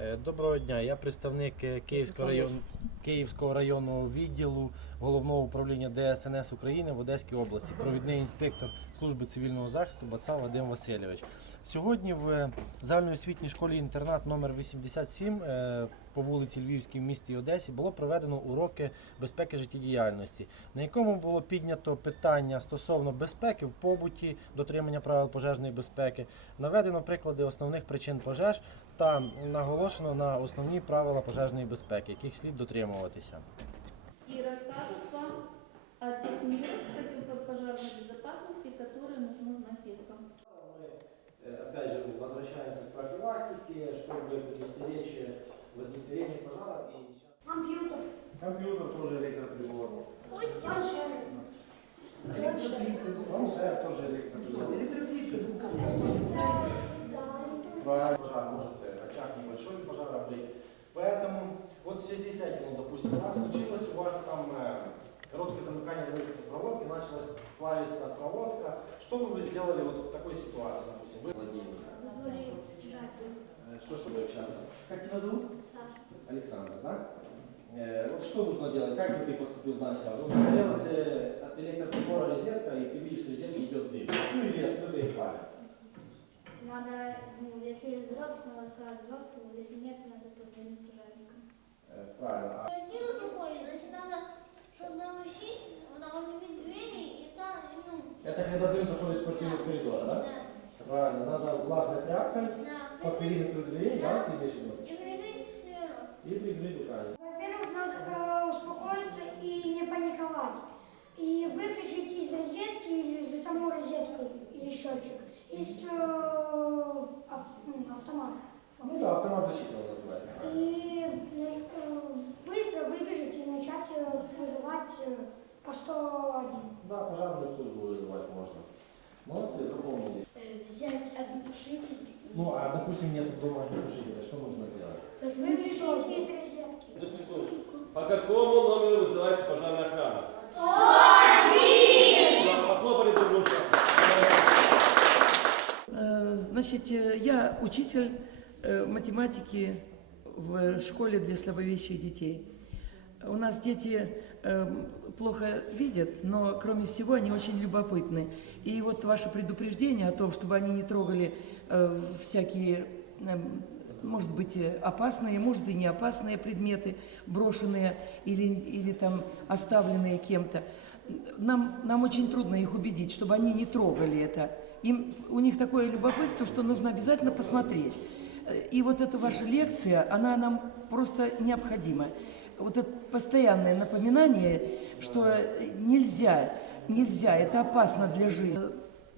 Е, Доброго дня. Я представник е, Київського району Київського районного відділу головного управління ДСНС України в Одеській області. Провідний інспектор служби цивільного захисту Баца Вадим Васильович. Сьогодні в загальноосвітній школі інтернат номер 87 е, по вулиці Львівській в місті Одесі було проведено уроки безпеки життєдіяльності, на якому було піднято питання стосовно безпеки в побуті, дотримання правил пожежної безпеки, наведено приклади основних причин пожеж та наголошено на основні правила пожежної безпеки, яких слід дотримуватися. Возникновение пожаров и Компьютер. Компьютер тоже электроприбор. Ой, планшет. Планшет тоже электроприбор. Правильно, пожар может очаг небольшой пожара быть. Поэтому вот в связи с этим, вот, допустим, так случилось у вас там э, короткое замыкание проводки, началась плавиться проводка. Что бы вы сделали вот в такой ситуации, допустим, вы владение? Э, Что, что вы сейчас? Как тебя зовут? Александр, да? Э, вот что нужно делать? Как бы ты поступил на себя? Вот загорелась э, от электроприбора розетка, и ты видишь, с розетки идет дым. Ну или открытые пламя. Надо, ну, если взрослого, сразу взрослого, если нет, надо позвонить пожарникам. Э, правильно. А Квартиру заходит, значит надо, чтобы научить, научить двери и сам, и, ну, Это когда дым заходит в квартиру из коридора, да? да, Правильно. Надо влажной тряпкой да, по периметру дверей, да, ты имеешь в виду? и прикрыть сверху. И прикрыть руками. Во-первых, надо э, успокоиться и не паниковать. И выключить из розетки или же саму розетку или счетчик из э, ав- ну, автомата. Ну да, автомат защиты он называется. И э, быстро выбежать и начать э, вызывать э, по 101. Да, пожарную службу вызывать можно. Молодцы, запомнили. Взять огнетушитель. Ну, а допустим, нет дома огнетушителя, что нужно сделать? Выключить из розетки. Слушай. По какому Значит, э, я учитель э, математики в школе для слабовидящих детей. У нас дети э, плохо видят, но кроме всего они очень любопытны. И вот ваше предупреждение о том, чтобы они не трогали э, всякие, э, может быть, опасные, может и не опасные предметы, брошенные или, или там оставленные кем-то, нам, нам очень трудно их убедить, чтобы они не трогали это. Им, у них такое любопытство, что нужно обязательно посмотреть. Э, И вот эта ваша лекция, она нам просто необходима. Вот это постоянное напоминание, что э, нельзя, нельзя, это опасно для жизни.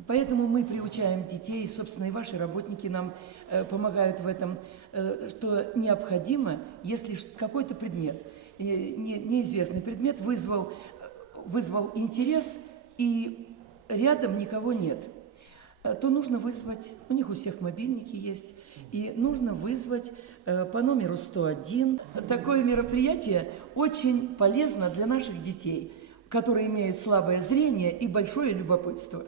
Поэтому мы приучаем детей, собственно, и ваши работники нам э, помогают в этом, э, что необходимо, если какой-то предмет, э, не- неизвестный предмет вызвал, вызвал интерес, и рядом никого нет, э, то нужно вызвать, у них у всех мобильники есть, и нужно вызвать э, по номеру 101. Такое мероприятие очень полезно для наших детей, которые имеют слабое зрение и большое любопытство.